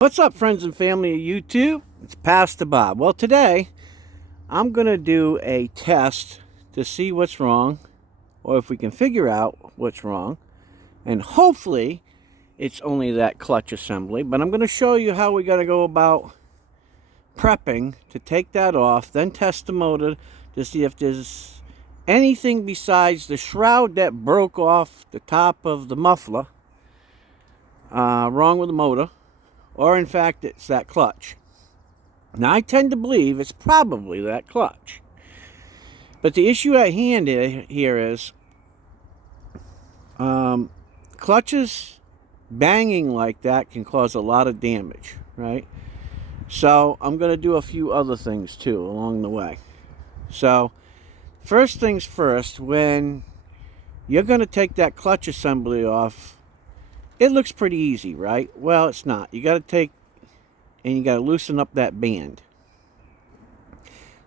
What's up, friends and family of YouTube? It's Pastor Bob. Well, today I'm going to do a test to see what's wrong, or if we can figure out what's wrong. And hopefully it's only that clutch assembly, but I'm going to show you how we got to go about prepping to take that off, then test the motor to see if there's anything besides the shroud that broke off the top of the muffler wrong with the motor, or in fact it's that clutch. Now I tend to believe it's probably that clutch, but the issue at hand here is clutches banging like that can cause a lot of damage, right? So I'm going to do a few other things too along the way. So first things first, when you're going to take that clutch assembly off, it looks pretty easy, right? Well, it's not. You got to take and you got to loosen up that band.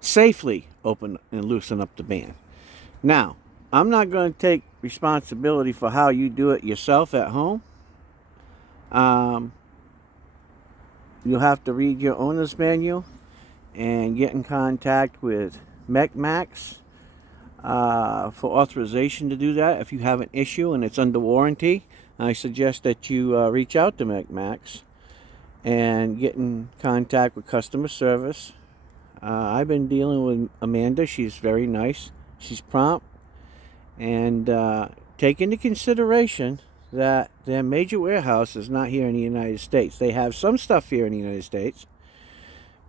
Safely open and loosen up the band. Now, I'm not going to take responsibility for how you do it yourself at home. You'll have to read your owner's manual and get in contact with MechMaxx for authorization to do that. If you have an issue and it's under warranty, I suggest that you reach out to MechMaxx and get in contact with customer service. I've been dealing with Amanda. She's very nice. She's prompt. And take into consideration that their major warehouse is not here in the United States. They have some stuff here in the United States,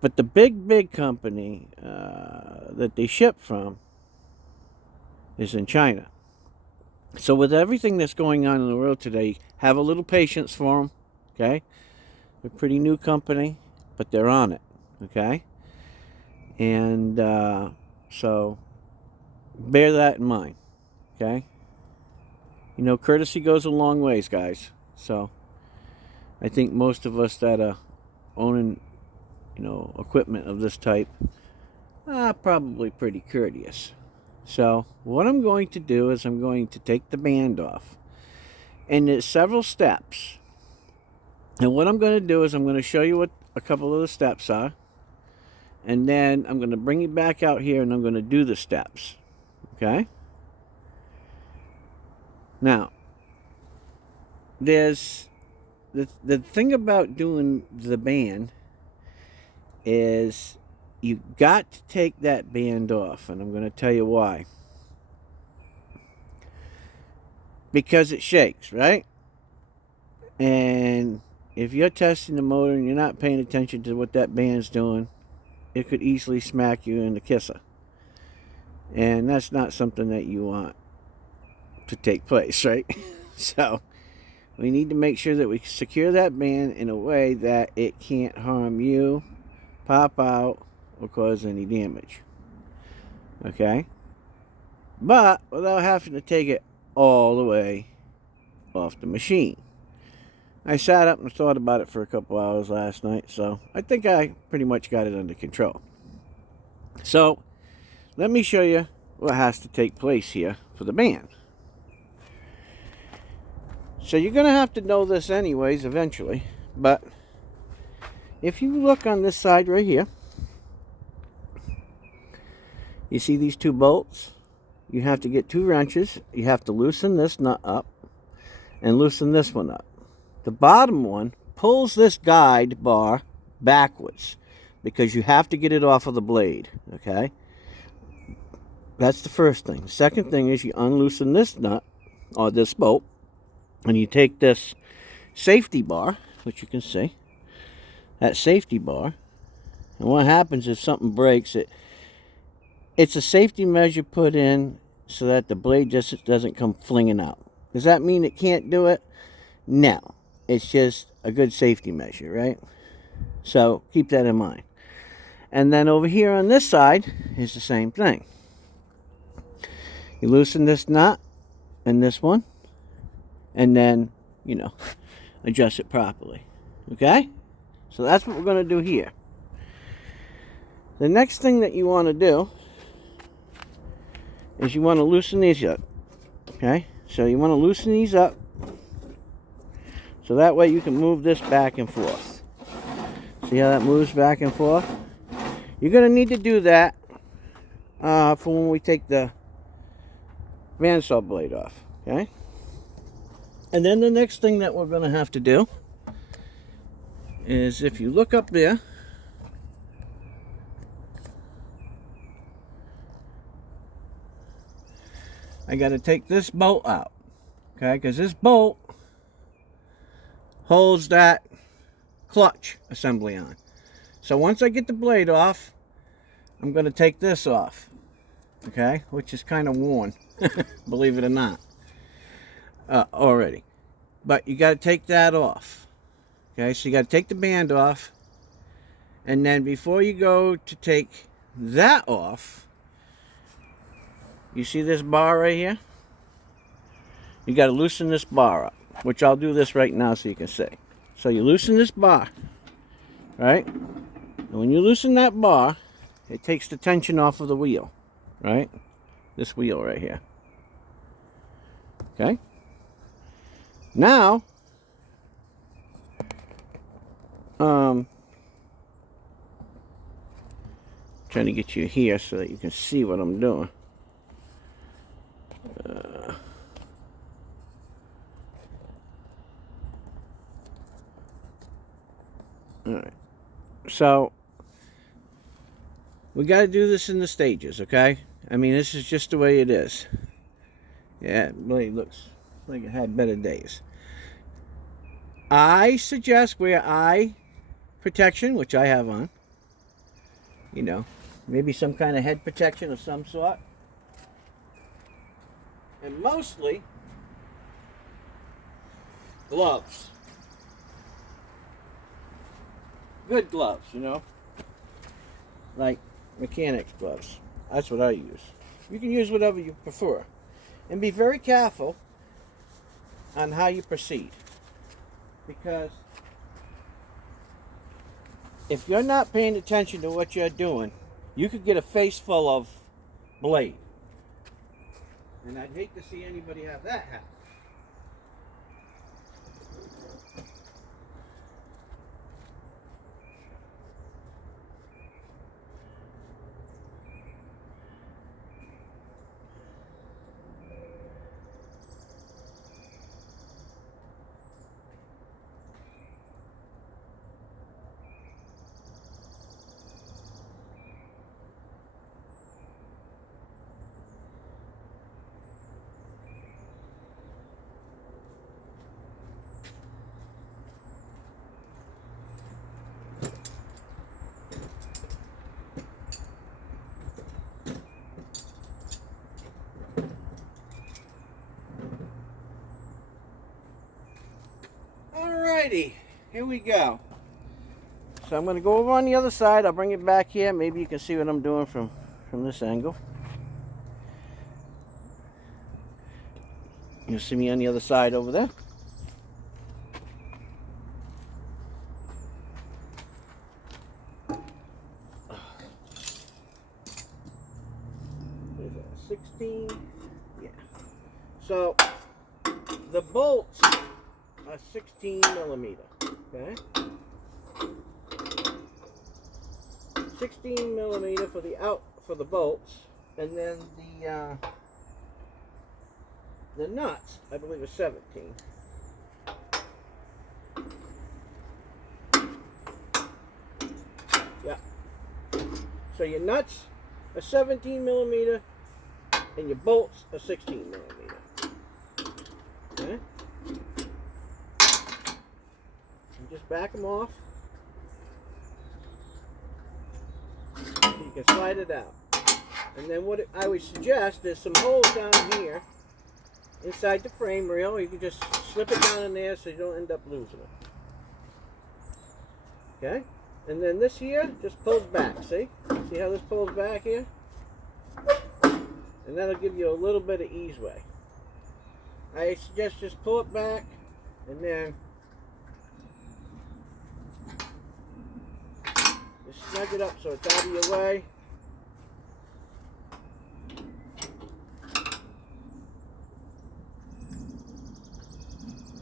but the big company that they ship from is in China. So with everything that's going on in the world today, have a little patience for them, okay? They're a pretty new company, but they're on it, okay? And so bear that in mind, okay? You know, courtesy goes a long ways, guys. So I think most of us that are owning, you know, equipment of this type are probably pretty courteous. So what I'm going to do is I'm going to take the band off. And there's several steps. And what I'm going to do is I'm going to show you what a couple of the steps are. And then I'm going to bring you back out here and I'm going to do the steps. Okay? Now, there's the thing about doing the band is you got to take that band off, and I'm going to tell you why. Because it shakes, right? And if you're testing the motor and you're not paying attention to what that band's doing, it could easily smack you in the kisser. And that's not something that you want to take place, right? So we need to make sure that we secure that band in a way that it can't harm you, pop out, or cause any damage. Okay? But without having to take it all the way off the machine. I sat up and thought about it for a couple hours last night, so I think I pretty much got it under control. So let me show you what has to take place here for the band. So you're going to have to know this anyways eventually, but if you look on this side right here, you see these two bolts? You have to get two wrenches. You have to loosen this nut up and loosen this one up. The bottom one pulls this guide bar backwards because you have to get it off of the blade, okay? That's the first thing. The second thing is you unloosen this nut, or this bolt, and you take this safety bar, which you can see, that safety bar, and what happens if something breaks, it's a safety measure put in so that the blade just doesn't come flinging out. Does that mean it can't do it? No. It's just a good safety measure, right? So keep that in mind. And then over here on this side is the same thing. You loosen this nut and this one, and then, you know, adjust it properly. Okay? So that's what we're going to do here. The next thing that you want to do is you want to loosen these up. Okay? So you want to loosen these up so that way you can move this back and forth. See how that moves back and forth? You're going to need to do that for when we take the bandsaw blade off, okay? And then the next thing that we're going to have to do is, if you look up there, I got to take this bolt out, okay? Because this bolt holds that clutch assembly on. So once I get the blade off, I'm going to take this off, okay? Which is kind of worn, believe it or not, already. But you got to take that off, okay? So you got to take the band off, and then before you go to take that off, you see this bar right here? You got to loosen this bar up, which I'll do this right now so you can see. So you loosen this bar, right? And when you loosen that bar, it takes the tension off of the wheel, right? This wheel right here. Okay? Now, trying to get you here so that you can see what I'm doing. Alright, so we got to do this in the stages, okay? I mean, this is just the way it is. Yeah, it really looks like it had better days. I suggest wear eye protection, which I have on. You know, maybe some kind of head protection of some sort. And mostly gloves. Good gloves, you know, like mechanics gloves. That's what I use. You can use whatever you prefer, and be very careful on how you proceed, because if you're not paying attention to what you're doing, you could get a face full of blade, and I'd hate to see anybody have that happen. Alrighty, here we go. So I'm going to go over on the other side. I'll bring it back here. Maybe you can see what I'm doing from this angle. You'll see me on the other side over there. What is that, 16? Yeah. So the bolts are 16 millimeter, okay? 16 millimeter for the bolts, and then the nuts, I believe, is 17. Yeah. So your nuts are 17 millimeter, and your bolts are 16 millimeter. Okay. And just back them off. So you can slide it out. And then what I would suggest is some holes down here inside the frame rail. You can just slip it down in there so you don't end up losing it. Okay? And then this here just pulls back. See? See how this pulls back here? And that'll give you a little bit of easeway. I suggest just pull it back and then just snug it up so it's out of your way.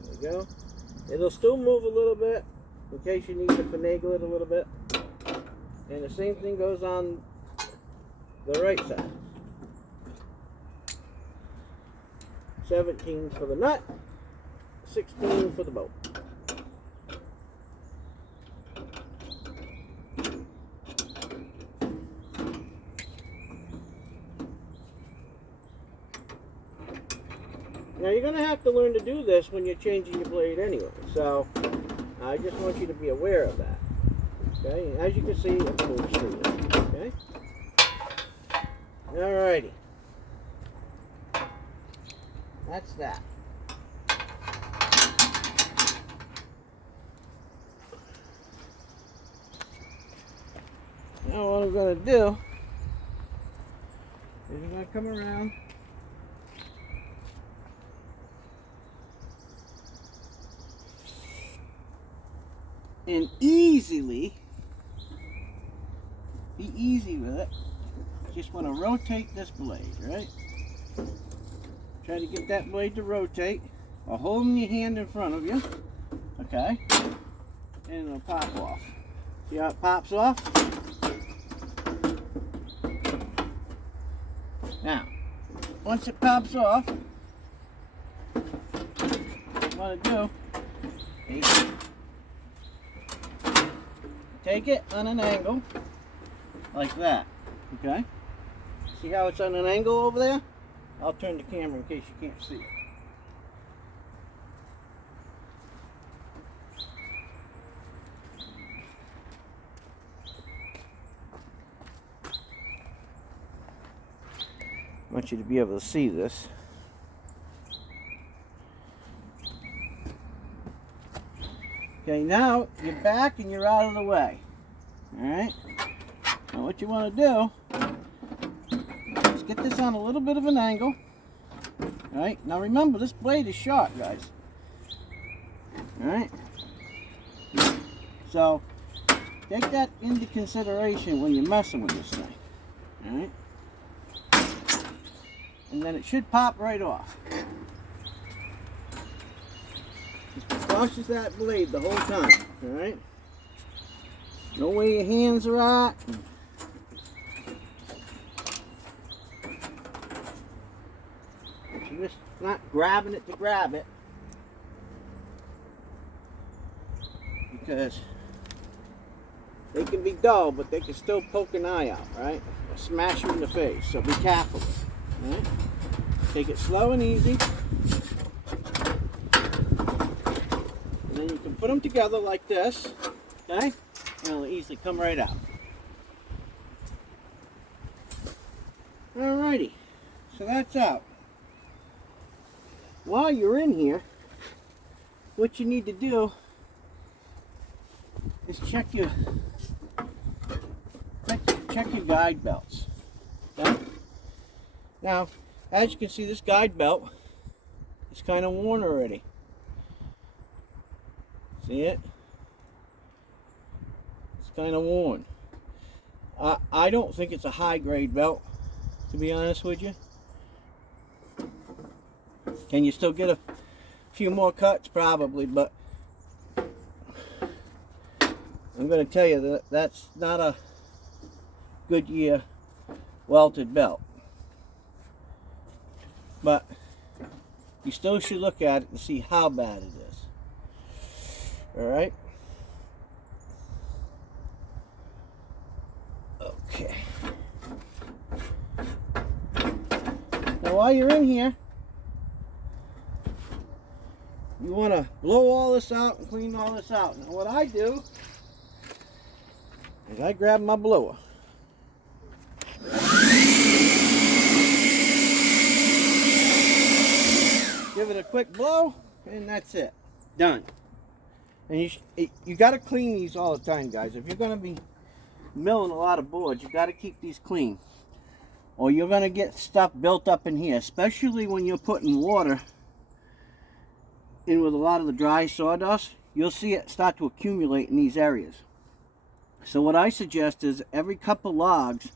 There we go. It'll still move a little bit, in case you need to finagle it a little bit. And the same thing goes on the right side. 17 for the nut, 16 for the bolt. Now you're going to have to learn to do this when you're changing your blade anyway, so I just want you to be aware of that. Okay, and as you can see, it moves through it. Okay, alrighty, that's that. Now what I'm going to do is I'm going to come around and be easy with it. Just want to rotate this blade, right? Try to get that blade to rotate while holding your hand in front of you. Okay? And it'll pop off. See how it pops off? Now, once it pops off, what you want to do is take it on an angle like that. Okay? See how it's on an angle over there? I'll turn the camera in case you can't see it. I want you to be able to see this. Okay, now you're back and you're out of the way. Alright? Now what you want to do is get this on a little bit of an angle. Alright? Now remember, this blade is sharp, guys. Alright? So, take that into consideration when you're messing with this thing. Alright? And then it should pop right off. Just cautious that blade the whole time, alright? Know where your hands are at. You're just not grabbing it to grab it. Because they can be dull, but they can still poke an eye out, right? Or smash you in the face, so be careful with it. Right? Take it slow and easy. And then you can put them together like this, okay? And it'll easily come right out. Alrighty, so that's out. While you're in here, what you need to do is check your guide belts. Okay? Now, as you can see, this guide belt is kind of worn already. See it? It's kind of worn. I don't think it's a high grade belt, to be honest with you. Can you still get a few more cuts? Probably, but I'm going to tell you that that's not a Goodyear welted belt. But you still should look at it and see how bad it is. Alright? Okay. Now while you're in here, you want to blow all this out and clean all this out. Now what I do is I grab my blower. Give it a quick blow, and that's it. Done. And you got to clean these all the time, guys. If you're going to be milling a lot of boards, you got to keep these clean, or you're going to get stuff built up in here, especially when you're putting water in with a lot of the dry sawdust. You'll see it start to accumulate in these areas. So what I suggest is every couple logs,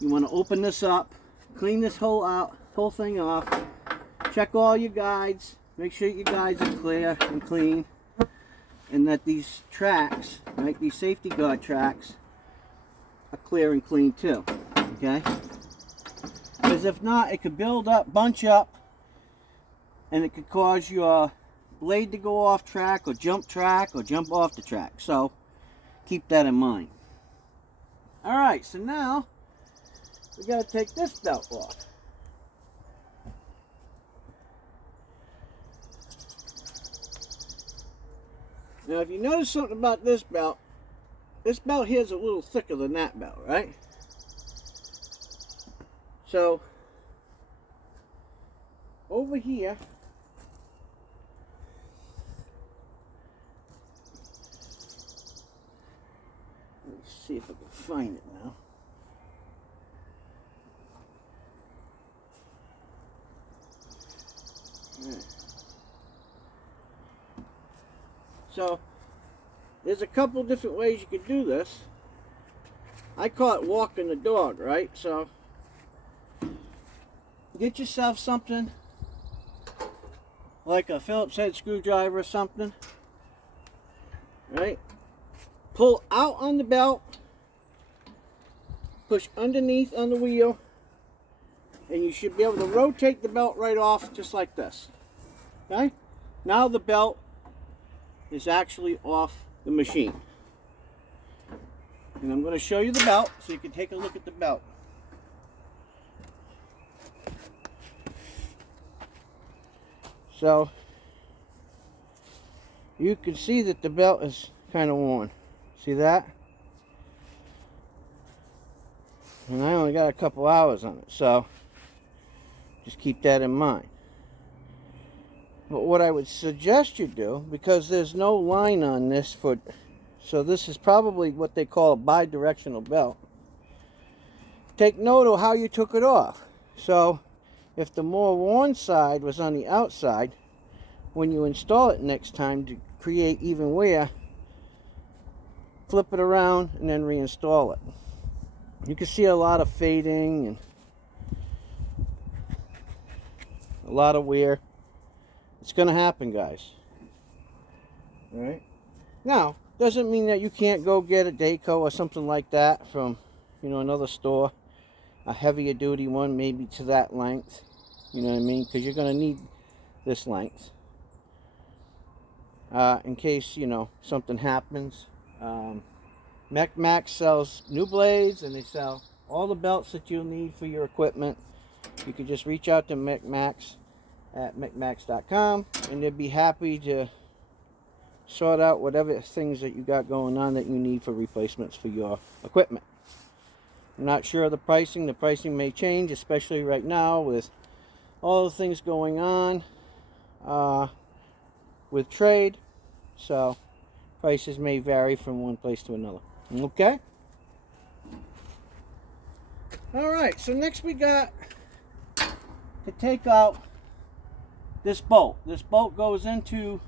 you want to open this up, clean this whole thing off. Check all your guides. Make sure your guides are clear and clean. and that these tracks, right, these safety guard tracks, are clear and clean too, okay? Because if not, it could build up, bunch up, and it could cause your blade to go off track or jump off the track. So keep that in mind. All right, so now we got to take this belt off. Now, if you notice something about this belt here is a little thicker than that belt, right? So, over here, let me see if I can find it now. All right. So, there's a couple different ways you could do this. I call it walking the dog, right? So, get yourself something like a Phillips head screwdriver or something, right? Pull out on the belt, push underneath on the wheel, and you should be able to rotate the belt right off just like this, okay? Now the belt is actually off the machine. And I'm going to show you the belt so you can take a look at the belt. So you can see that the belt is kind of worn. See that? And I only got a couple hours on it, so just keep that in mind. But what I would suggest you do, because there's no line on this foot, so this is probably what they call a bi-directional belt. Take note of how you took it off. So if the more worn side was on the outside, when you install it next time to create even wear, flip it around and then reinstall it. You can see a lot of fading and a lot of wear. It's going to happen, guys. All right. Now, doesn't mean that you can't go get a Daco or something like that from, you know, another store, a heavier duty one, maybe to that length. You know what I mean? Because you're going to need this length in case, you know, something happens. MechMaxx sells new blades, and they sell all the belts that you'll need for your equipment. You can just reach out to MechMaxx at MechMaxx.com, and they'd be happy to sort out whatever things that you got going on that you need for replacements for your equipment. I'm not sure of the pricing. The pricing may change, especially right now with all the things going on with trade. So prices may vary from one place to another. Okay? Alright, so next we got to take out this bolt. This bolt goes into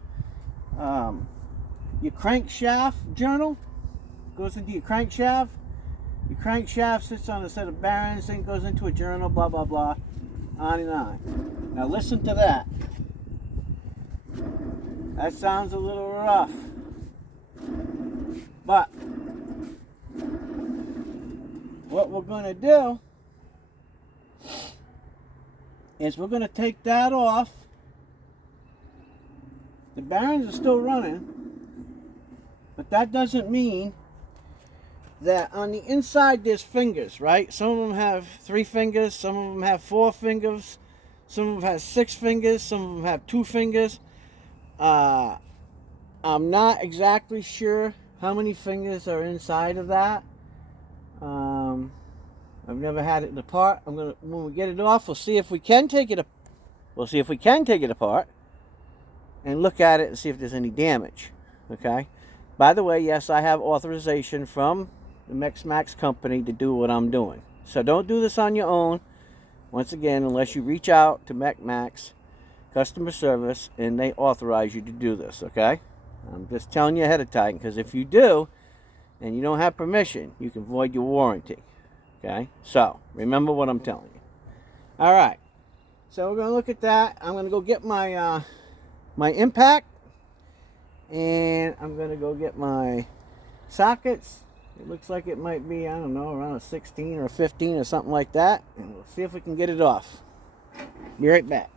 your crankshaft journal. Goes into your crankshaft. Your crankshaft sits on a set of bearings, then goes into a journal, blah, blah, blah, on and on. Now listen to that. That sounds a little rough. But what we're going to do is we're going to take that off. The bearings are still running, but that doesn't mean that on the inside there's fingers, right? Some of them have 3 fingers, some of them have 4 fingers, some of them have 6 fingers, some of them have 2 fingers. I'm not exactly sure how many fingers are inside of that. I've never had it apart. When we get it off, we'll see if we can take it apart and look at it and see if there's any damage. Okay? By the way, yes, I have authorization from the MechMaxx company to do what I'm doing. So don't do this on your own, once again, unless you reach out to MechMaxx customer service and they authorize you to do this, okay? I'm just telling you ahead of time, because if you do and you don't have permission, you can void your warranty. Okay? So, remember what I'm telling you. Alright. So we're going to look at that. I'm going to go get my my impact, And I'm going to go get my sockets. It looks like it might be, I don't know, around a 16 or a 15 or something like that. And we'll see if we can get it off. Be right back.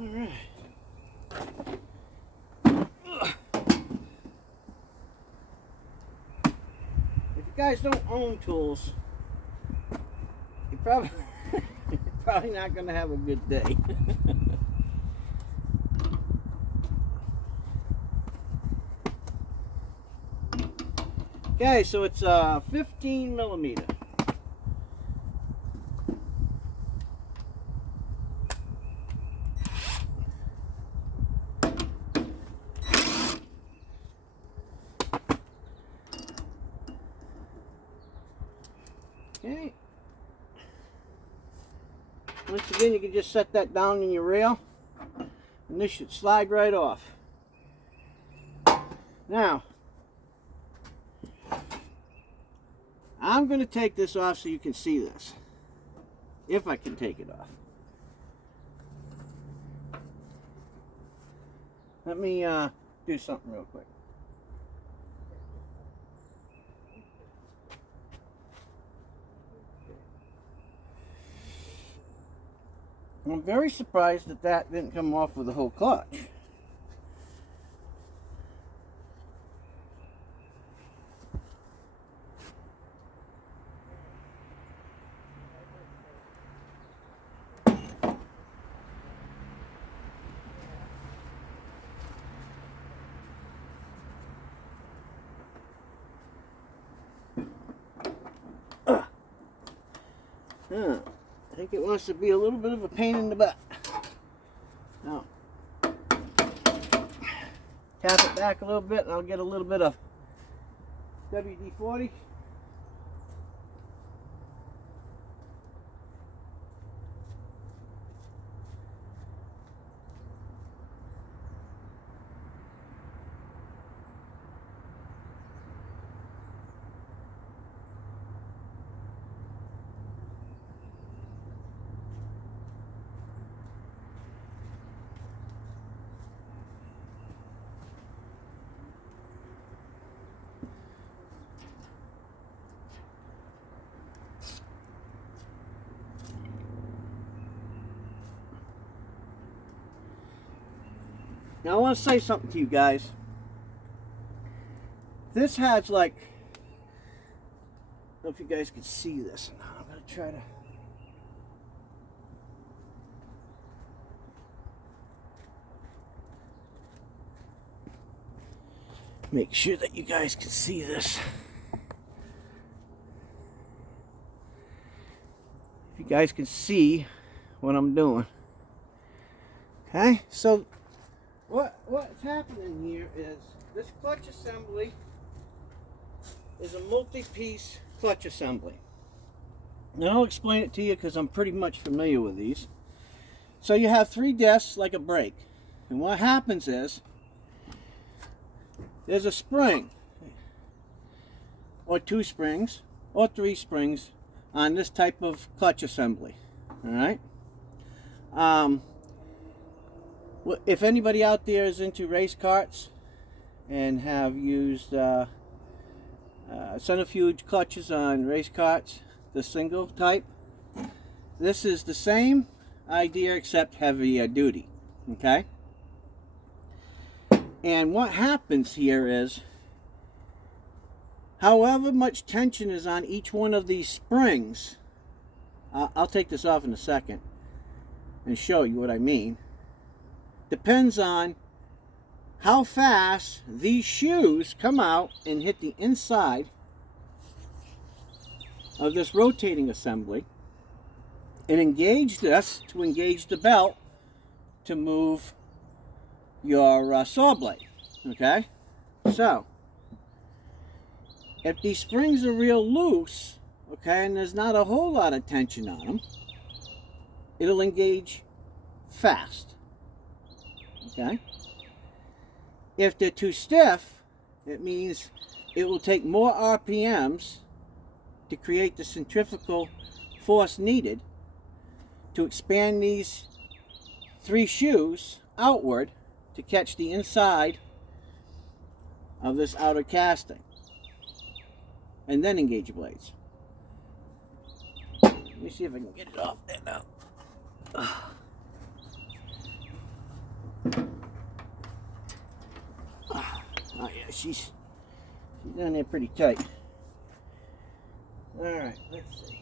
All right. If you guys don't own tools, you're probably not going to have a good day. Okay, so it's 15 millimeter. Okay. Once again, you can just set that down in your rail, and this should slide right off. Now, I'm going to take this off so you can see this, if I can take it off. Let me do something real quick. I'm very surprised that that didn't come off with the whole clutch. I think it wants to be a little bit of a pain in the butt. Now, tap it back a little bit and I'll get a little bit of WD-40. Now I want to say something to you guys. This has like, I don't know if you guys can see this. I'm going to try to. Make sure that you guys can see this. If you guys can see what I'm doing. Okay, so what's happening here is this clutch assembly is a multi-piece clutch assembly. Now I'll explain it to you because I'm pretty much familiar with these. So you have 3 discs like a brake, and what happens is there's a spring or 2 springs or 3 springs on this type of clutch assembly. All right. If anybody out there is into race karts and have used centrifuge clutches on race karts, the single type, this is the same idea except heavier duty. Okay. And what happens here is however much tension is on each one of these springs, I'll take this off in a second and show you what I mean, depends on how fast these shoes come out and hit the inside of this rotating assembly and engage this to engage the belt to move your saw blade. Okay, so if these springs are real loose, okay, and there's not a whole lot of tension on them, it'll engage fast. Okay, if they're too stiff, it means it will take more RPMs to create the centrifugal force needed to expand these 3 shoes outward to catch the inside of this outer casting and then engage your blades. Let me see if I can get it off there now. Oh yeah, she's down there pretty tight. All right, let's see.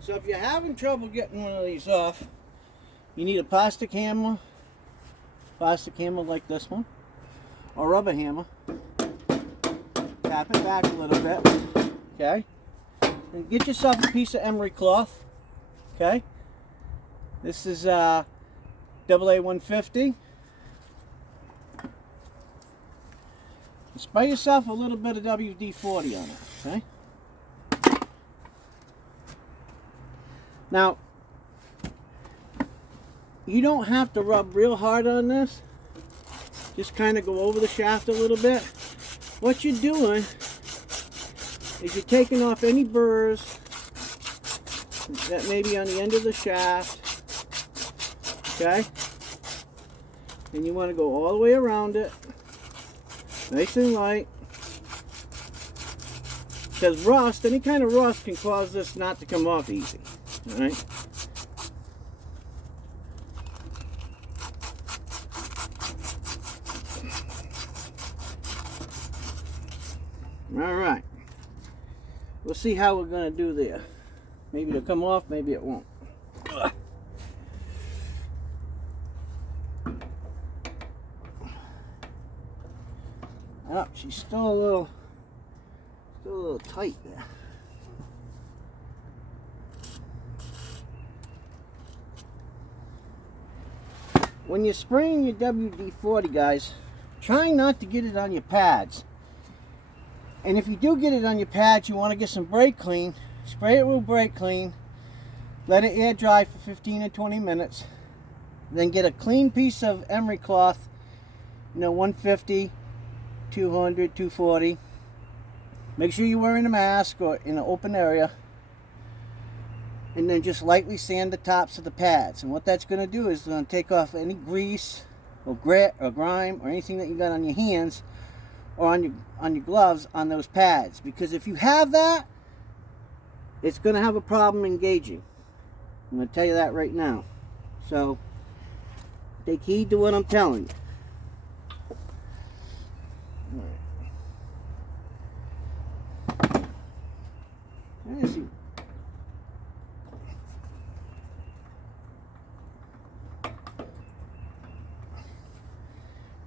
So if you're having trouble getting one of these off, you need a plastic hammer like this one, or rubber hammer. Tap it back a little bit, okay? And get yourself a piece of emery cloth, okay? This is AA 150. Spray yourself a little bit of WD-40 on it, okay? Now, you don't have to rub real hard on this. Just kind of go over the shaft a little bit. What you're doing is you're taking off any burrs that may be on the end of the shaft. Okay? And you want to go all the way around it. Nice and light. Because rust, any kind of rust can cause this not to come off easy. Alright? Alright. We'll see how we're going to do there. Maybe it'll come off, maybe it won't. Ugh. Oh, she's still a little tight there. When you're spraying your WD-40, guys, try not to get it on your pads. And if you do get it on your pads, you want to get some brake clean. Spray it with brake clean. Let it air dry for 15 or 20 minutes. Then get a clean piece of emery cloth, 150, 200, 240. Make sure you're wearing a mask or in an open area. And then just lightly sand the tops of the pads. And what that's going to do is going to take off any grease or grit or grime or anything that you got on your hands or on your gloves on those pads. Because if you have that, it's going to have a problem engaging. I'm going to tell you that right now. So take heed to what I'm telling you. All right.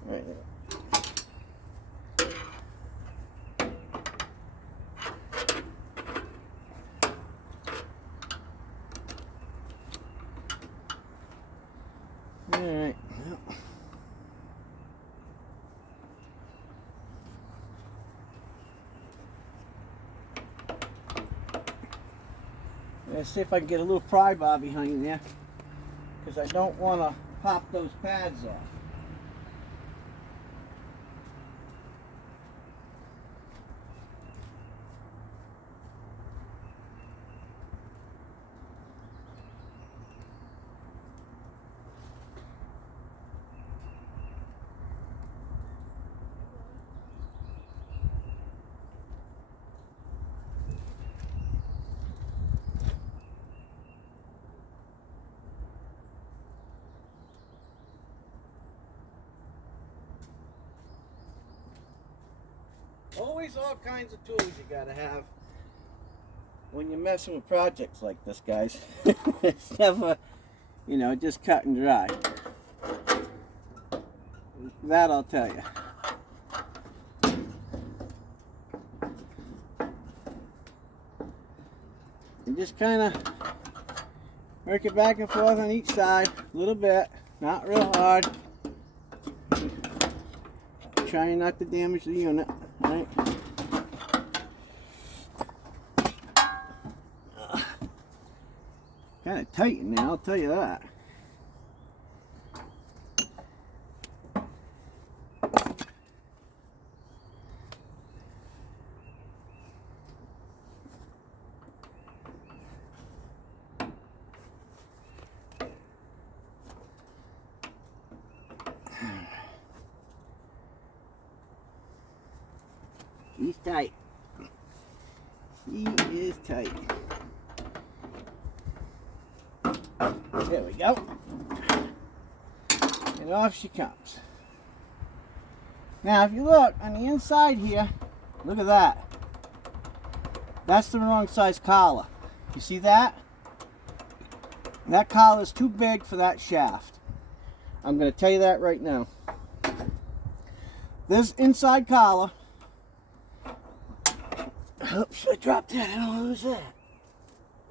Right there. Let's see if I can get a little pry bar behind there, because I don't want to pop those pads off. Always all kinds of tools you gotta have when you're messing with projects like this, guys. It's never, you know, just cut and dry. That I'll tell you. And just kind of work it back and forth on each side a little bit, not real hard. Trying not to damage the unit, right? Kind of tight in there, I'll tell you that. He's tight. He is tight. There we go. And off she comes. Now if you look on the inside here, look at that. That's the wrong size collar. You see that? That collar is too big for that shaft. I'm going to tell you that right now. This inside collar, oops, I dropped that. I don't know who's that.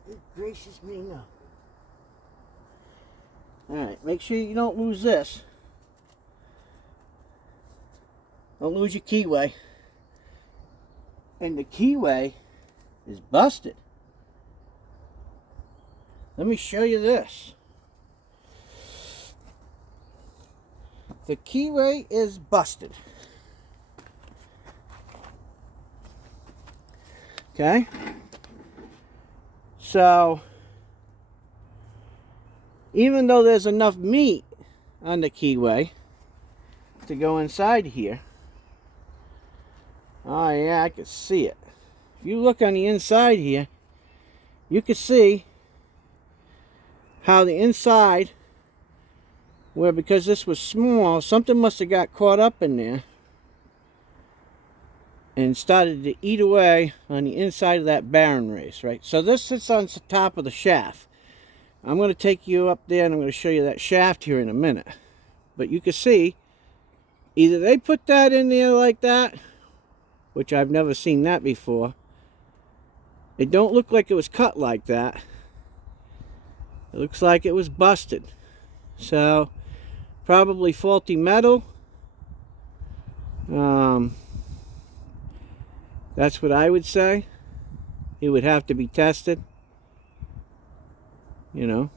Good gracious me, no. Alright, make sure you don't lose this. Don't lose your keyway. And the keyway is busted. Let me show you this. The keyway is busted. Okay? So, even though there's enough meat on the keyway to go inside here, oh yeah, I can see it. If you look on the inside here, you can see how the inside, where because this was small, something must have got caught up in there and started to eat away on the inside of that bearing race, right? So this sits on the top of the shaft. I'm going to take you up there and I'm going to show you that shaft here in a minute. But you can see, either they put that in there like that, which I've never seen that before. It don't look like it was cut like that. It looks like it was busted. So, probably faulty metal. That's what I would say. It would have to be tested. You know.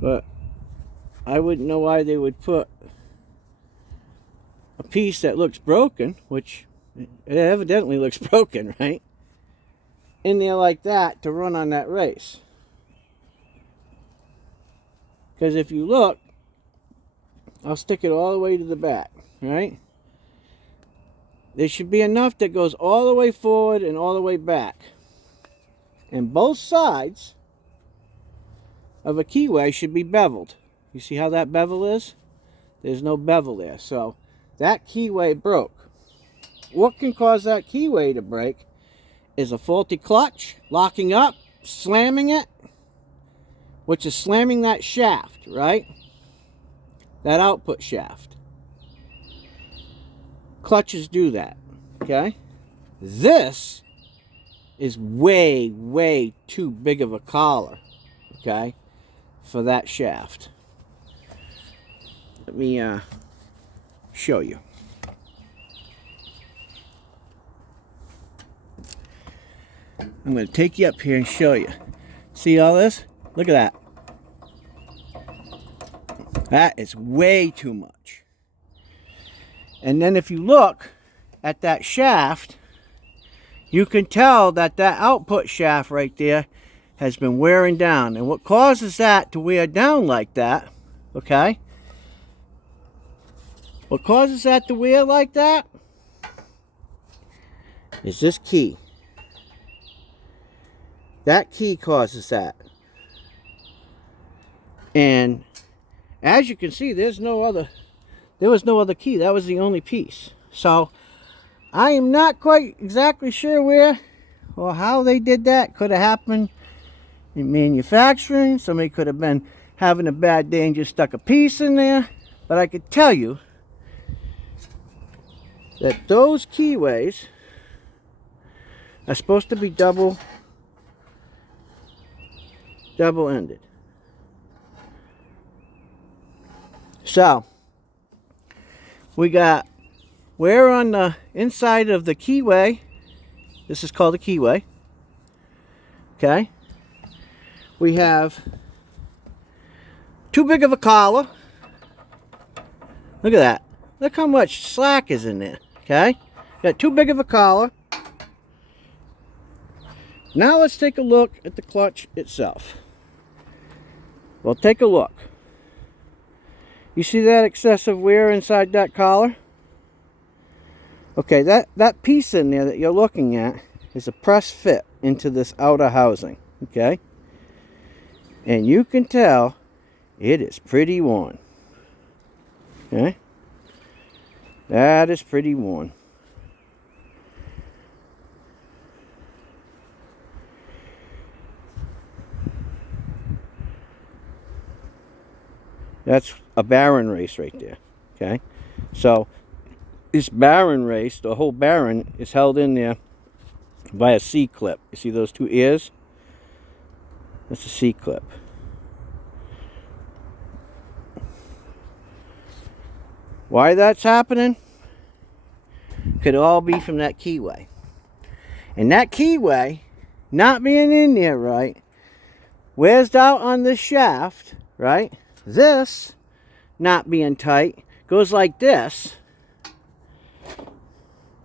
But I wouldn't know why they would put a piece that looks broken, which it evidently looks broken, right? In there like that to run on that race. Because if you look, I'll stick it all the way to the back, right? There should be enough that goes all the way forward and all the way back. And both sides of a keyway should be beveled. You see how that bevel is? There's no bevel there. So that keyway broke. What can cause that keyway to break is a faulty clutch, locking up, slamming it, which is slamming that shaft, right? That output shaft. Clutches do that, okay? This is way, way too big of a collar, okay, for that shaft. Let me show you. I'm going to take you up here and show you. See all this? Look at that. That is way too much. And then if you look at that shaft, you can tell that that output shaft right there has been wearing down. And what causes that to wear down like that, okay? What causes that to wear like that is this key. That key causes that. And as you can see, there was no other key. That was the only piece. So I am not quite exactly sure where or how they did that. Could have happened in manufacturing. Somebody could have been having a bad day and just stuck a piece in there. But I could tell you that those keyways are supposed to be double-ended. So we got wear on the inside of the keyway. This is called a keyway. Okay. We have too big of a collar. Look at that. Look how much slack is in there. Okay. Got too big of a collar. Now let's take a look at the clutch itself. Well, take a look. You see that excessive wear inside that collar? Okay, that piece in there that you're looking at is a press fit into this outer housing. Okay? And you can tell it is pretty worn. Okay? That is pretty worn. That's a bearing race right there. Okay? So this bearing race, the whole bearing is held in there by a C-clip. You see those two ears? That's a C-clip. Why that's happening? Could all be from that keyway. And that keyway, not being in there right, wears out on this shaft, right? This, not being tight, goes like this.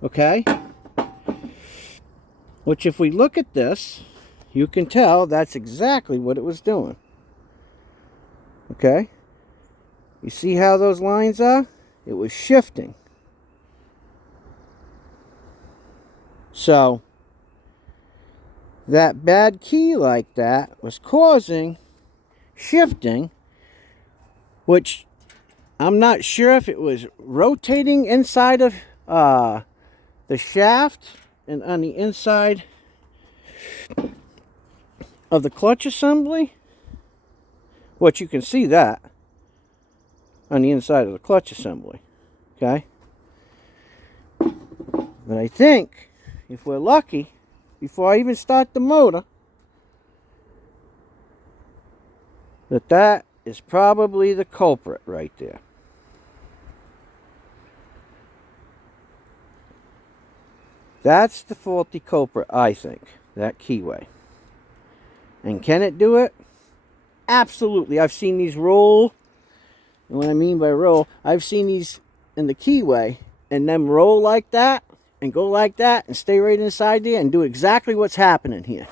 Okay? Which if we look at this, you can tell that's exactly what it was doing. Okay? You see how those lines are? It was shifting. So, that bad key like that was causing shifting, which I'm not sure if it was rotating inside of the shaft and on the inside of the clutch assembly, which you can see that on the inside of the clutch assembly. Okay? But I think if we're lucky, before I even start the motor, that is probably the culprit right there. That's the faulty culprit, I think, that keyway. And can it do it? Absolutely. I've seen these roll. And what I mean by roll, I've seen these in the keyway and them roll like that and go like that and stay right inside there and do exactly what's happening here.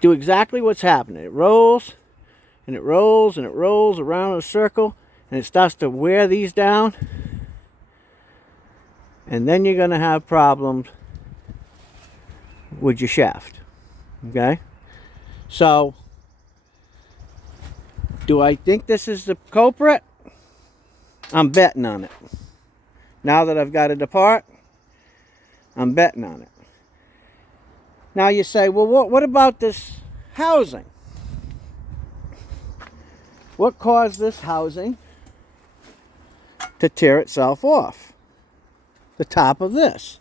Do exactly what's happening. It rolls and it rolls and it rolls around in a circle and it starts to wear these down. And then you're going to have problems with your shaft. Okay? So, do I think this is the culprit? I'm betting on it. Now that I've got it apart, I'm betting on it. Now you say, well, what about this housing? What caused this housing to tear itself off? The top of this.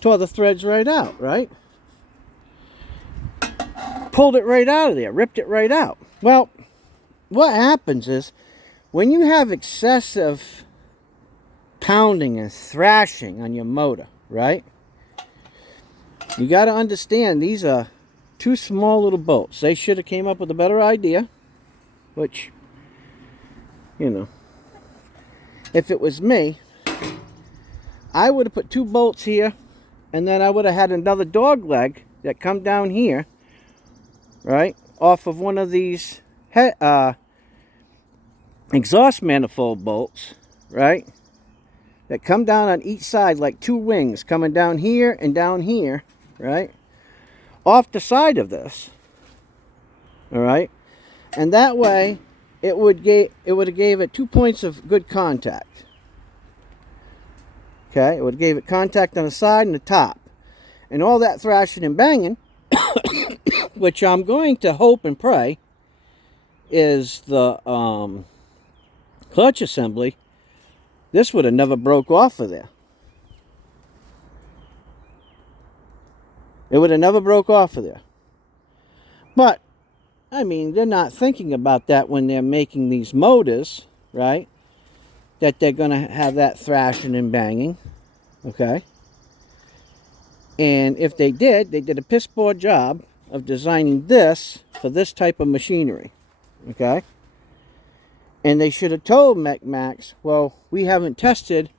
Tore the threads right out, right? Pulled it right out of there, ripped it right out. Well, what happens is when you have excessive pounding and thrashing on your motor, right? You got to understand, these are two small little bolts. They should have came up with a better idea, which, you know, if it was me, I would have put two bolts here, and then I would have had another dog leg that come down here, right, off of one of these exhaust manifold bolts, right, that come down on each side like two wings coming down here and down here, right, off the side of this, all right, and that way it would have gave it 2 points of good contact. Okay, it would have gave it contact on the side and the top, and all that thrashing and banging, which I'm going to hope and pray is the clutch assembly. This would have never broke off of there. It would have never broke off of there. But, I mean, they're not thinking about that when they're making these motors, right? That they're going to have that thrashing and banging, okay? And if they did a piss poor job of designing this for this type of machinery, okay? And they should have told MechMaxx, well, we haven't tested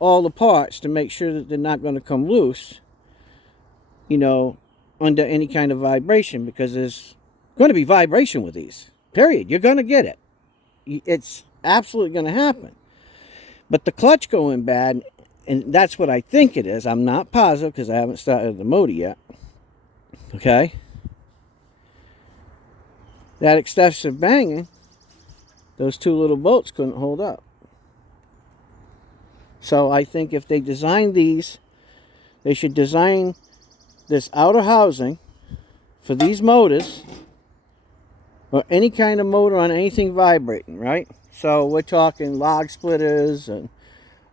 all the parts to make sure that they're not going to come loose, you know, under any kind of vibration, because there's going to be vibration with these, period. You're going to get it. It's absolutely going to happen. But the clutch going bad, and that's what I think it is. I'm not positive because I haven't started the motor yet. Okay? That excessive banging, those two little bolts couldn't hold up. So I think if they design these, they should design this outer housing for these motors, or any kind of motor on anything vibrating, right? So we're talking log splitters and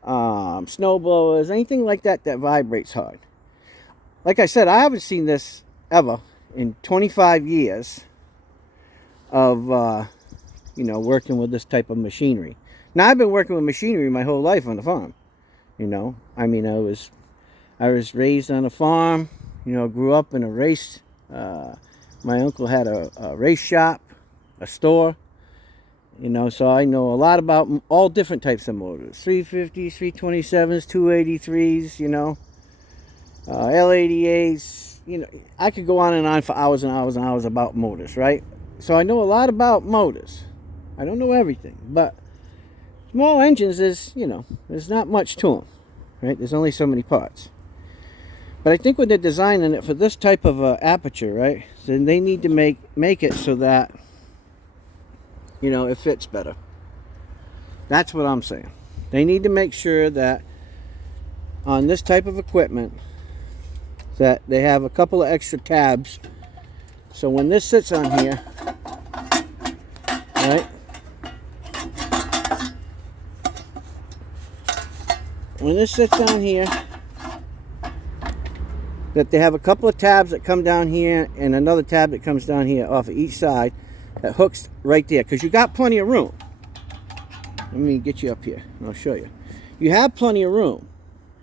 snow blowers, anything like that that vibrates hard. Like I said, I haven't seen this ever in 25 years of you know, working with this type of machinery. Now, I've been working with machinery my whole life on the farm. You know, I mean, I was raised on a farm. You know, grew up in a race. My uncle had a race shop, a store. You know, so I know a lot about all different types of motors. 350s, 327s, 283s, you know. L88s. You know, I could go on and on for hours and hours and hours about motors, right? So I know a lot about motors. I don't know everything, but small engines is, you know, there's not much to them, right? There's only so many parts. But I think when they're designing it for this type of aperture, right, then they need to make it so that, you know, it fits better. That's what I'm saying. They need to make sure that on this type of equipment that they have a couple of extra tabs. So when this sits on here, right, when this sits down here, that they have a couple of tabs that come down here and another tab that comes down here off of each side that hooks right there, because you got plenty of room. Let me get you up here and I'll show you. You have plenty of room.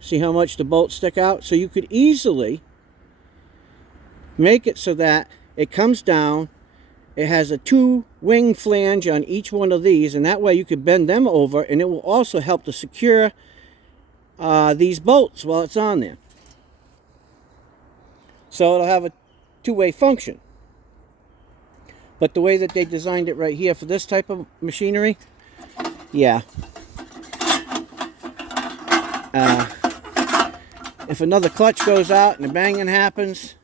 See how much the bolts stick out? So you could easily make it so that it comes down. It has a 2-wing flange on each one of these, and that way you could bend them over, and it will also help to secure these bolts while it's on there. So it'll have a 2-way function. But the way that they designed it right here for this type of machinery, yeah. If another clutch goes out and the banging happens,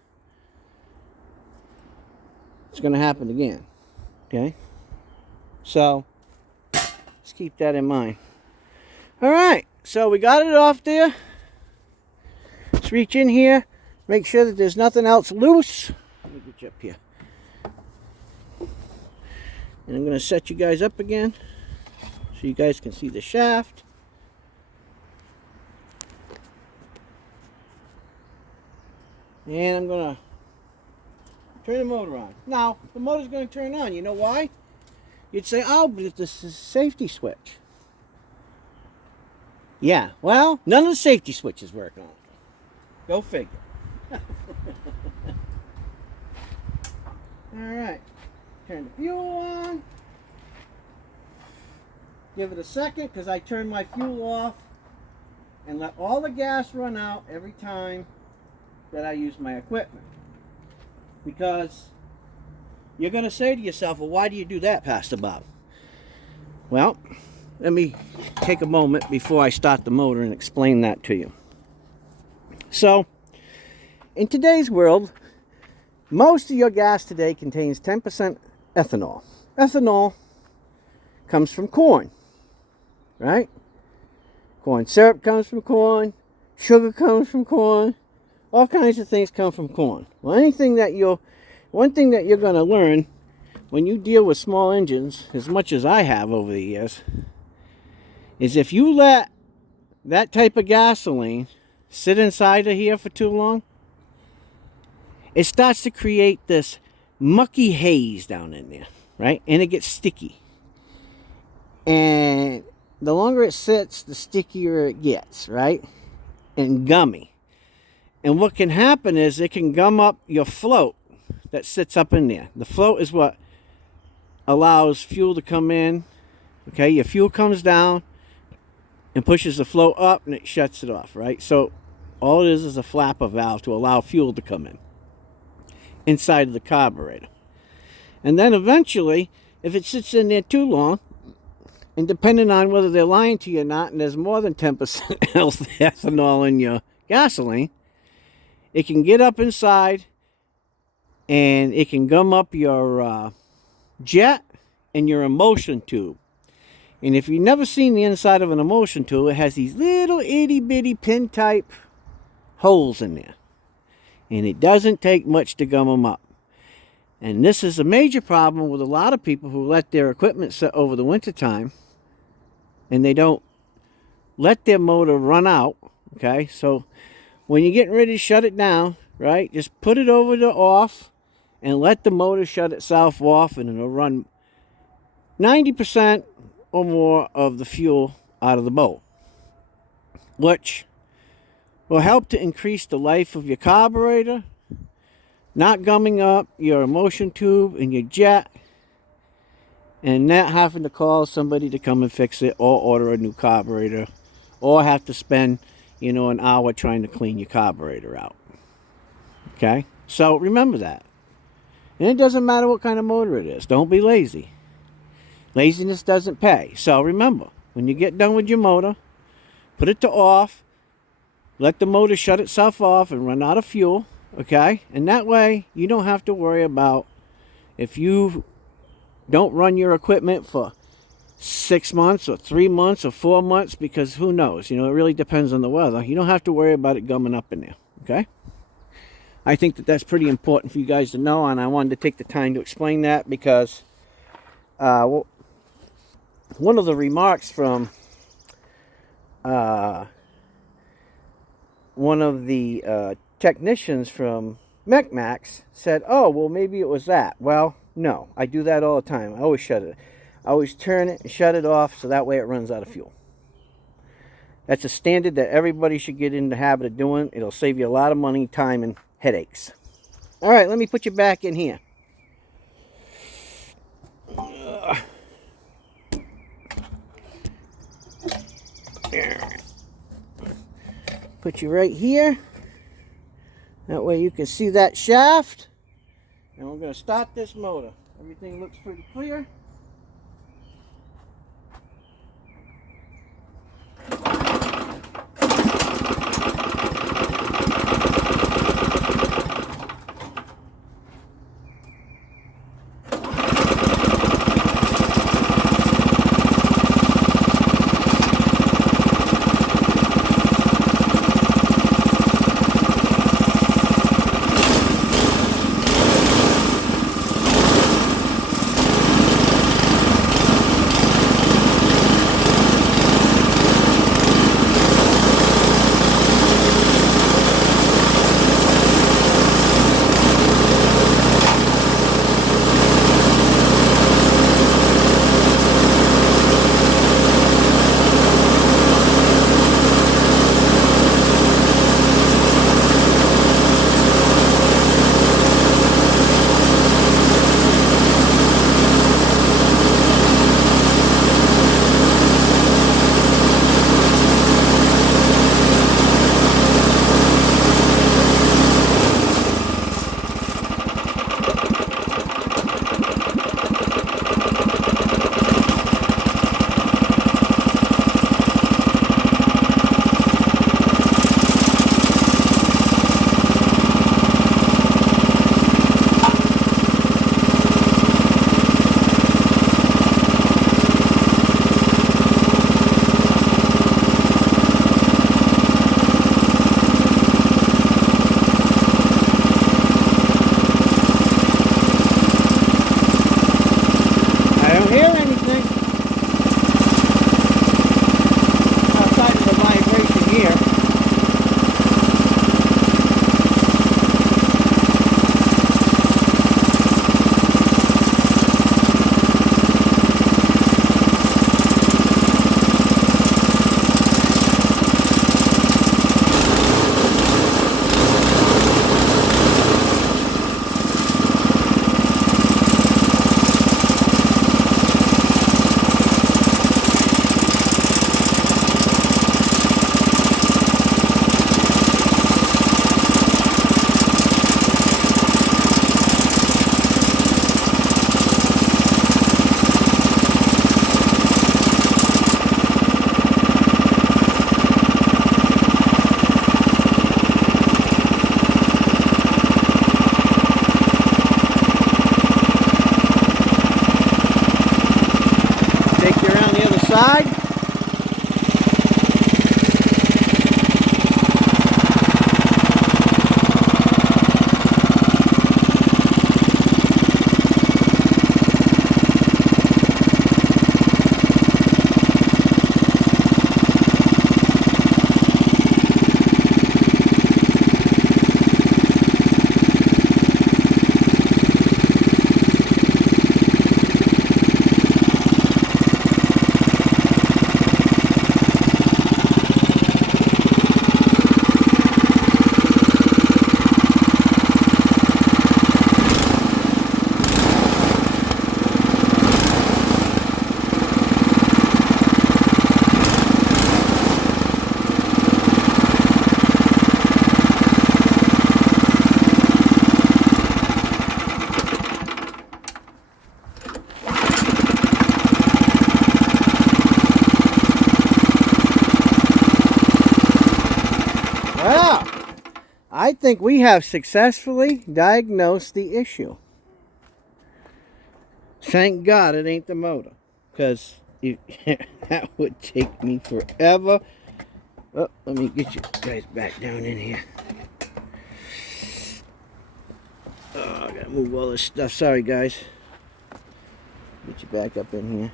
it's going to happen again. Okay? So, let's keep that in mind. Alright, so we got it off there. Let's reach in here, make sure that there's nothing else loose. Let me get you up here. And I'm going to set you guys up again so you guys can see the shaft. And I'm going to turn the motor on. Now, the motor's going to turn on. You know why? You'd say, oh, but this is a safety switch. Yeah, well, none of the safety switches work on it. Go figure. Alright, turn the fuel on. Give it a second because I turn my fuel off and let all the gas run out every time that I use my equipment. Because you're going to say to yourself, well, why do you do that, Pastor Bob? Well, let me take a moment before I start the motor and explain that to you. So, in today's world, most of your gas today contains 10% ethanol. Ethanol comes from corn, right? Corn syrup comes from corn, sugar comes from corn, all kinds of things come from corn. Well, one thing that you're going to learn when you deal with small engines, as much as I have over the years, is if you let that type of gasoline sit inside of here for too long, it starts to create this mucky haze down in there, right? And it gets sticky. And the longer it sits, the stickier it gets, right? And gummy. And what can happen is it can gum up your float that sits up in there. The float is what allows fuel to come in. Okay, your fuel comes down and pushes the float up and it shuts it off, right? So all it is a flapper valve to allow fuel to come in inside of the carburetor. And then eventually, if it sits in there too long, and depending on whether they're lying to you or not, and there's more than 10% ethanol in your gasoline, it can get up inside and it can gum up your jet and your emulsion tube. And if you've never seen the inside of an emulsion tube, it has these little itty bitty pin type holes in there. And it doesn't take much to gum them up. And this is a major problem with a lot of people who let their equipment sit over the winter time and they don't let their motor run out. Okay, so when you're getting ready to shut it down, right, just put it over to off and let the motor shut itself off, and it'll run 90% or more of the fuel out of the boat, which will help to increase the life of your carburetor, not gumming up your emulsion tube and your jet, and not having to call somebody to come and fix it or order a new carburetor or have to spend, an hour trying to clean your carburetor out. Okay? So remember that. And it doesn't matter what kind of motor it is. Don't be lazy. Laziness doesn't pay. So remember, when you get done with your motor, put it to off, let the motor shut itself off and run out of fuel, okay? And that way, you don't have to worry about if you don't run your equipment for 6 months or 3 months or 4 months, because who knows? It really depends on the weather. You don't have to worry about it gumming up in there, okay? I think that that's pretty important for you guys to know, and I wanted to take the time to explain that because one of the remarks from one of the technicians from MechMaxx said, oh, well, maybe it was that. Well, no, I do that all the time. I always turn it and shut it off so that way it runs out of fuel. That's a standard that everybody should get in the habit of doing. It'll save you a lot of money, time, and headaches. All right, let me put you back in here. Put you right here. That way you can see that shaft. And we're going to start this motor. Everything looks pretty clear. I think we have successfully diagnosed the issue. Thank God it ain't the motor, because that would take me forever. Oh, let me get you guys back down in here. Oh, I gotta move all this stuff. Sorry, guys. Get you back up in here,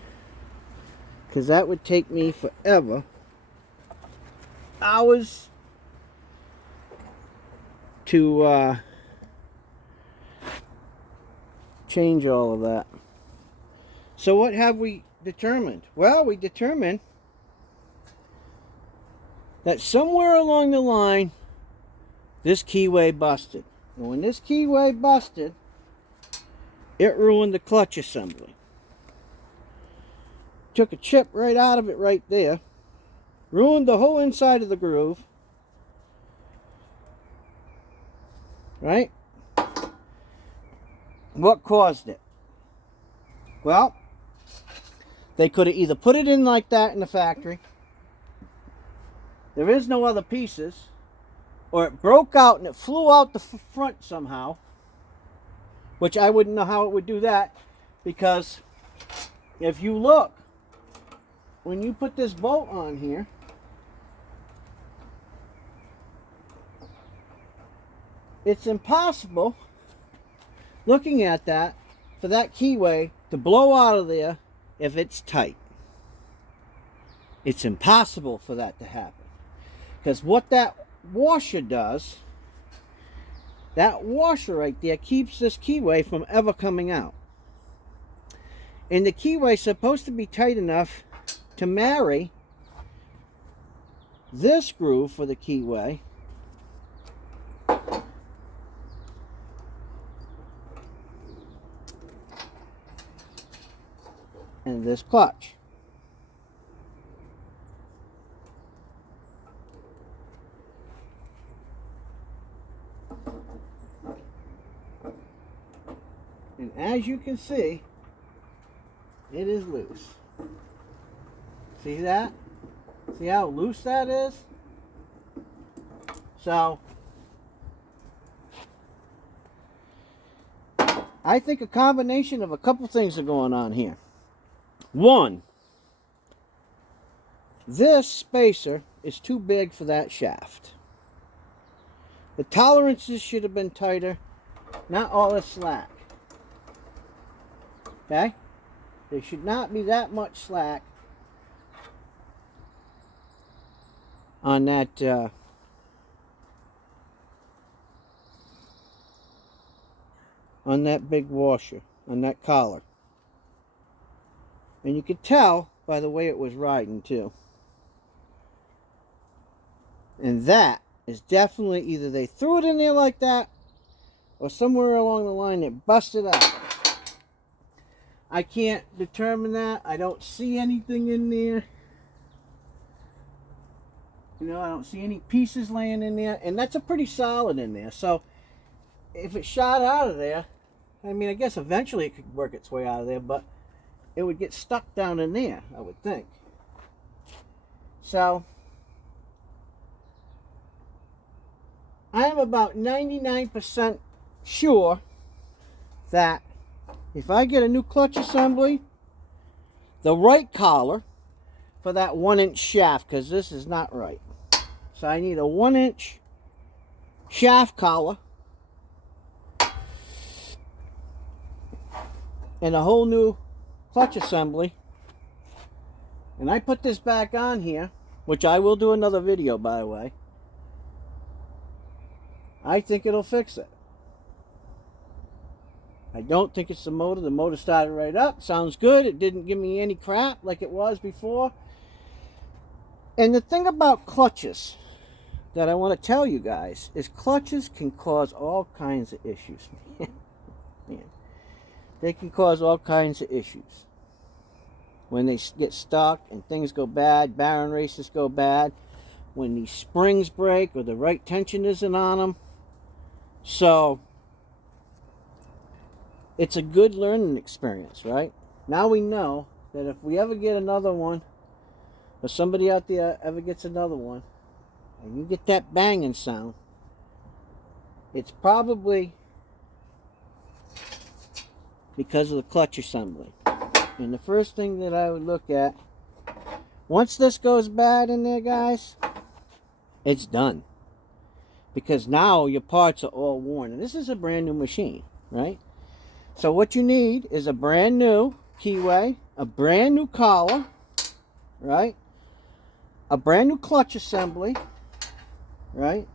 because that would take me forever. Hours to change all of that. So what have we determined? Well, we determined that somewhere along the line this keyway busted. And when this keyway busted, it ruined the clutch assembly. Took a chip right out of it right there. Ruined the whole inside of the groove. Right? What caused it? Well, they could have either put it in like that in the factory. There is no other pieces. Or it broke out and it flew out the front somehow. Which I wouldn't know how it would do that. Because if you look, when you put this bolt on here, it's impossible, looking at that, for that keyway to blow out of there if it's tight. It's impossible for that to happen. Because what that washer does, that washer right there keeps this keyway from ever coming out. And the keyway is supposed to be tight enough to marry this groove for the keyway and this clutch. And as you can see, it is loose. See that? See how loose that is? So, I think a combination of a couple things are going on here. One, this spacer is too big for that shaft. The tolerances should have been tighter, not all this slack. Okay? There should not be that much slack on that big washer, on that collar. And you could tell by the way it was riding too. And that is definitely either they threw it in there like that, or somewhere along the line it busted out. I can't determine that. I don't see anything in there. You know, I don't see any pieces laying in there. And that's a pretty solid in there. So, if it shot out of there, I mean, I guess eventually it could work its way out of there, but it would get stuck down in there, I would think. So, I am about 99% sure that if I get a new clutch assembly, the right collar for that 1-inch shaft, because this is not right. So I need a 1-inch shaft collar and a whole new clutch assembly. And I put this back on here, which I will do another video, by the way. I think it'll fix it. I don't think it's the motor. The motor started right up. Sounds good. It didn't give me any crap like it was before. And the thing about clutches that I want to tell you guys is clutches can cause all kinds of issues. Man. They can cause all kinds of issues. When they get stuck and things go bad, barren races go bad, when these springs break or the right tension isn't on them. So, it's a good learning experience, right? Now we know that if we ever get another one, or somebody out there ever gets another one, and you get that banging sound, it's probably because of the clutch assembly. And the first thing that I would look at, once this goes bad in there, guys, it's done. Because now your parts are all worn. And this is a brand new machine, right? So what you need is a brand new keyway, a brand new collar, right? A brand new clutch assembly, right?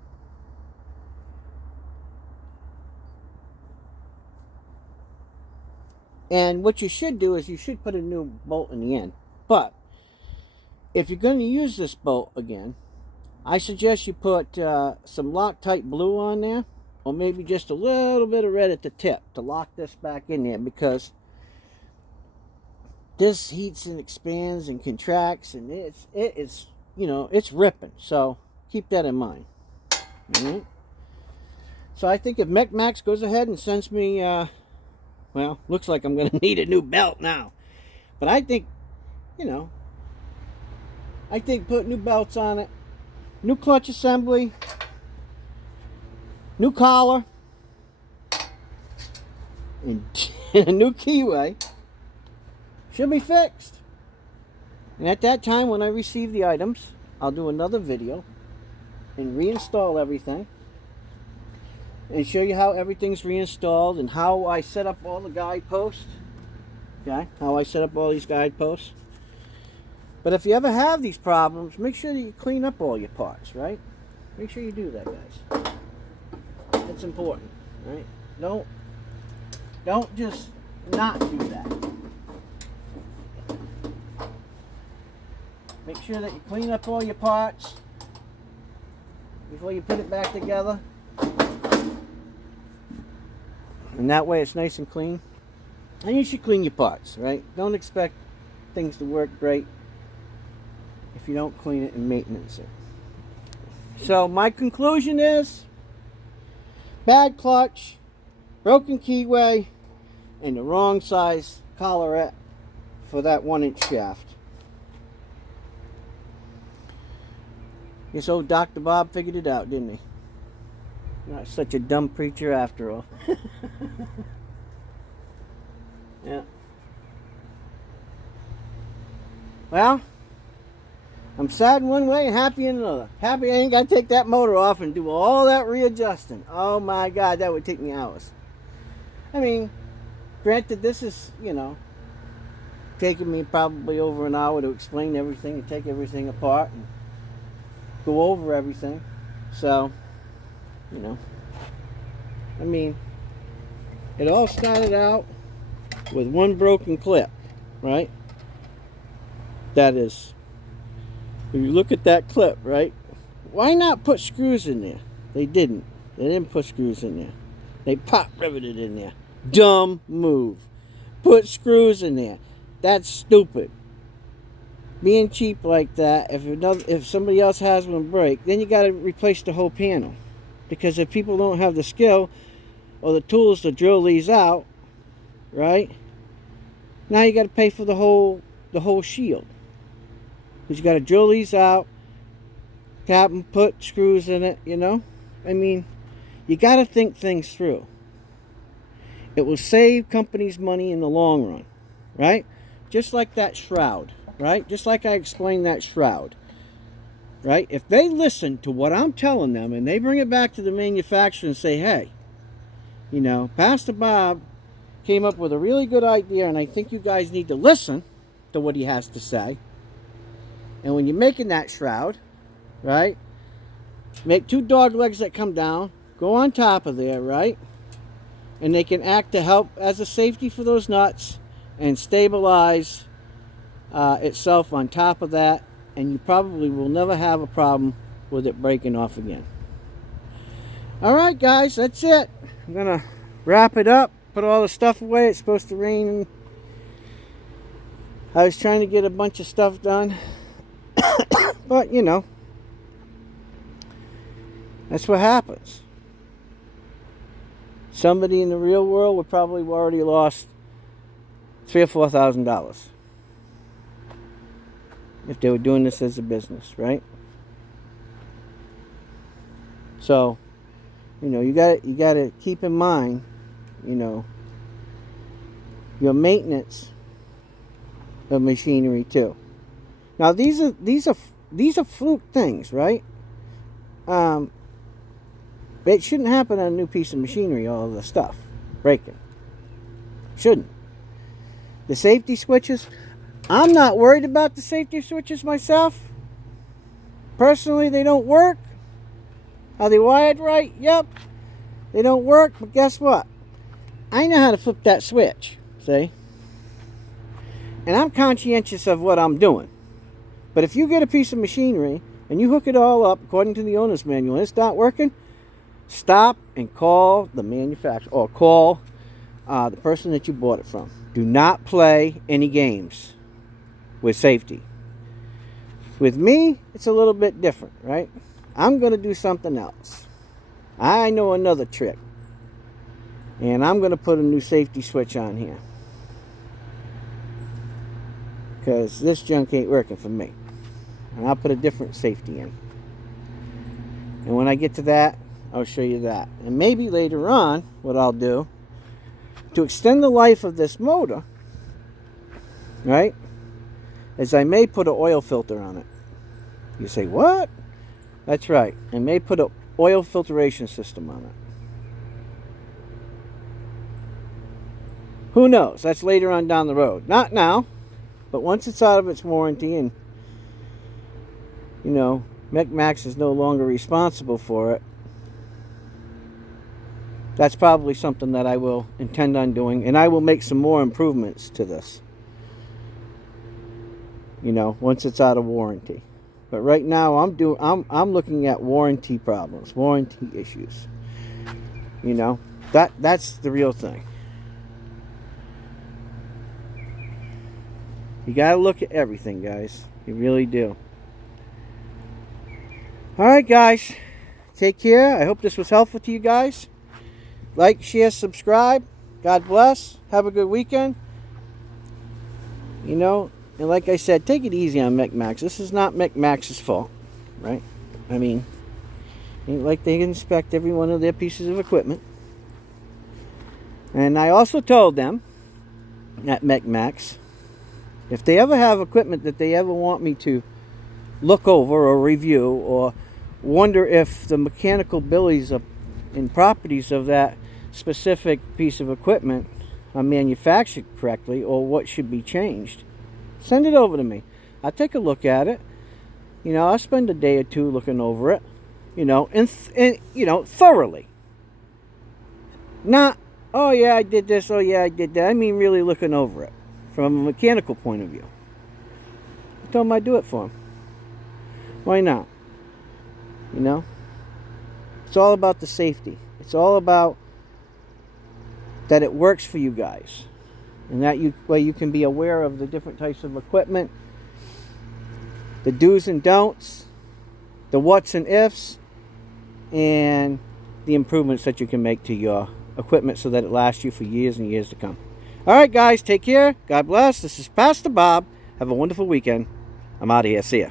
And what you should do is you should put a new bolt in the end. But if you're going to use this bolt again, I suggest you put some Loctite blue on there, or maybe just a little bit of red at the tip to lock this back in there, because this heats and expands and contracts, and it is, you know, it's ripping. So keep that in mind. All right? So I think if MechMaxx goes ahead and sends me, well, looks like I'm going to need a new belt now. But I think, you know, I think put new belts on it, new clutch assembly, new collar, and a new keyway should be fixed. And at that time, when I receive the items, I'll do another video and reinstall everything and show you how everything's reinstalled and how I set up all the guideposts. Okay, how I set up all these guideposts. But if you ever have these problems, make sure that you clean up all your parts, right? Make sure you do that, guys. It's important, right? Don't just not do that. Make sure that you clean up all your parts before you put it back together. And that way it's nice and clean. And you should clean your parts, right? Don't expect things to work great if you don't clean it and maintenance it. So my conclusion is bad clutch, broken keyway, and the wrong size collarette for that 1-inch shaft. Guess old Dr. Bob figured it out, didn't he? Not such a dumb preacher after all. Yeah. Well, I'm sad in one way and happy in another. Happy I ain't got to take that motor off and do all that readjusting. Oh my God, that would take me hours. I mean, granted, this is, you know, taking me probably over an hour to explain everything and take everything apart and go over everything. So, you know, I mean, it all started out with one broken clip, right? That is, if you look at that clip, right? Why not put screws in there? They didn't. They didn't put screws in there. They pop riveted in there. Dumb move. Put screws in there. That's stupid. Being cheap like that, if somebody else has one break, then you got to replace the whole panel. Because if people don't have the skill or the tools to drill these out, right? Now you got to pay for the whole shield. Because you got to drill these out, tap them, put screws in it, you know? I mean, you got to think things through. It will save companies money in the long run, right? Just like that shroud, right? Just like I explained that shroud, right? If they listen to what I'm telling them and they bring it back to the manufacturer and say, hey, you know, Pastor Bob came up with a really good idea and I think you guys need to listen to what he has to say. And when you're making that shroud, right, make 2 dog legs that come down, go on top of there, right? And they can act to help as a safety for those nuts and stabilize itself on top of that. And you probably will never have a problem with it breaking off again. All right, guys, that's it. I'm going to wrap it up, put all the stuff away. It's supposed to rain. I was trying to get a bunch of stuff done. But, you know, that's what happens. Somebody in the real world would probably already lost $3,000 or $4,000 if they were doing this as a business, right? So, You know, you got to keep in mind, you know, your maintenance of machinery too. Now these are fluke things, right? It shouldn't happen on a new piece of machinery, all of the stuff breaking. Shouldn't. The safety switches, I'm not worried about the safety switches myself. Personally, they don't work. Are they wired right? Yep. They don't work, but guess what? I know how to flip that switch, see? And I'm conscientious of what I'm doing. But if you get a piece of machinery and you hook it all up according to the owner's manual and it's not working, stop and call the manufacturer or call the person that you bought it from. Do not play any games with safety. With me, it's a little bit different, right? I'm going to do something else. I know another trick. And I'm going to put a new safety switch on here. Because this junk ain't working for me. And I'll put a different safety in. And when I get to that, I'll show you that. And maybe later on, what I'll do, to extend the life of this motor, right, is I may put an oil filter on it. You say, what? That's right. I may put an oil filtration system on it. Who knows? That's later on down the road. Not now, but once it's out of its warranty and, you know, MechMaxx is no longer responsible for it, that's probably something that I will intend on doing, and I will make some more improvements to this, you know, once it's out of warranty. But right now I'm looking at warranty problems, warranty issues. You know, that's the real thing. You got to look at everything, guys. You really do. All right, guys. Take care. I hope this was helpful to you guys. Like, share, subscribe. God bless. Have a good weekend. You know, and like I said, take it easy on MechMaxx. This is not MechMaxx's fault, right? I mean, ain't like they inspect every one of their pieces of equipment. And I also told them at MechMaxx, if they ever have equipment that they ever want me to look over or review or wonder if the mechanical abilities and properties of that specific piece of equipment are manufactured correctly or what should be changed, send it over to me. I'll take a look at it. You know, I'll spend a day or two looking over it, you know, and you know, thoroughly. Not, oh yeah, I did this, oh yeah, I did that. I mean really looking over it from a mechanical point of view. I told them I'd do it for them. Why not? You know? It's all about the safety. It's all about that it works for you guys. And that you can be aware of the different types of equipment, the do's and don'ts, the what's and ifs, and the improvements that you can make to your equipment so that it lasts you for years and years to come. All right, guys, take care. God bless. This is Pastor Bob. Have a wonderful weekend. I'm out of here. See ya.